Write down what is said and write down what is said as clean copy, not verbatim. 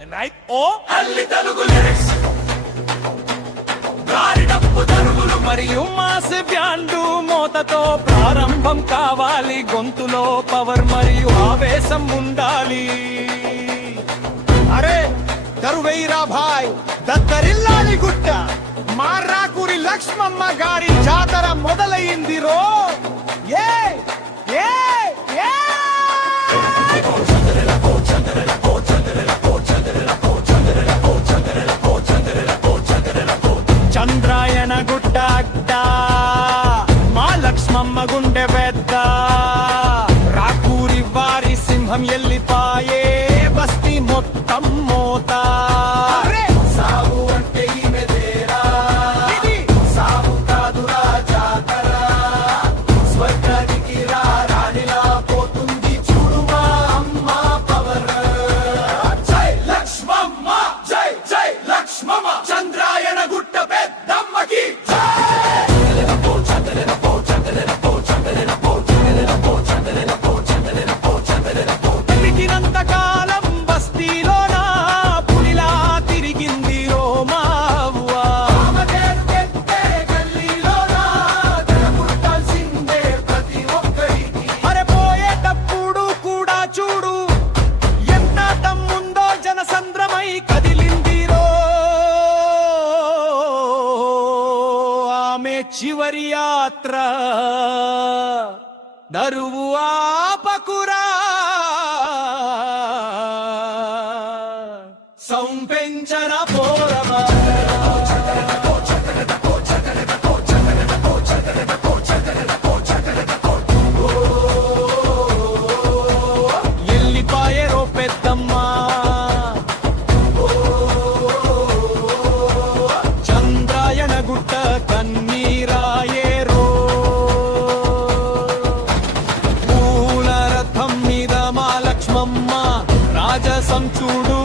ఓ అల్లి తెలుగు లిరిక్స్ మరియు mass band మోతతో ప్రారంభం కావాలి. గొంతులో పవర్ మరియు ఆవేశం ఉండాలి. అరే దరువైరా భాయ్, దత్తరిల్లాలి గుట్ట. మార్రాకూరి లక్ష్మమ్మ గారి జాతర మొదలైంది రో. ఏ ఏ ఏ చంద్రాయన గుట్ట అడ్డ మా లక్ష్మమ్మ గుండె పెద్ద. రాకూరి వారి సింహం ఎల్లిపాయే బస్తీ మొత్తం మోత. సాగు అంటే ఈమెదేరా, ఇది సాగు కాదురా జాతర. స్వర్గానికి రాణిలా పోతుంది చూడు మా అమ్మ పవర్. జై లక్ష్మమ్మ, జై జై లక్ష్మమ్మ. చంద్రాయణ గుట్ట పెద్దమ్మకి తిరిగినంత కాలం బస్తీలోన పులిలా తిరిగింది రోమావ్వ. అరే పోయేటప్పుడు కూడా చూడు ఎంత దమ్ముందో, జనసంద్రమై కదిలింది రో. ఆమె చివరి యాత్ర దరువు ఆపకురా. సంపెంచన పోరమా ఎల్లిపాయే రో పెద్దమ్మా. చంద్రాయణ గుట్ట కన్నీరాయే రో. పూల రథం మీద మా లక్ష్మమ్మ రాజసం చూడు.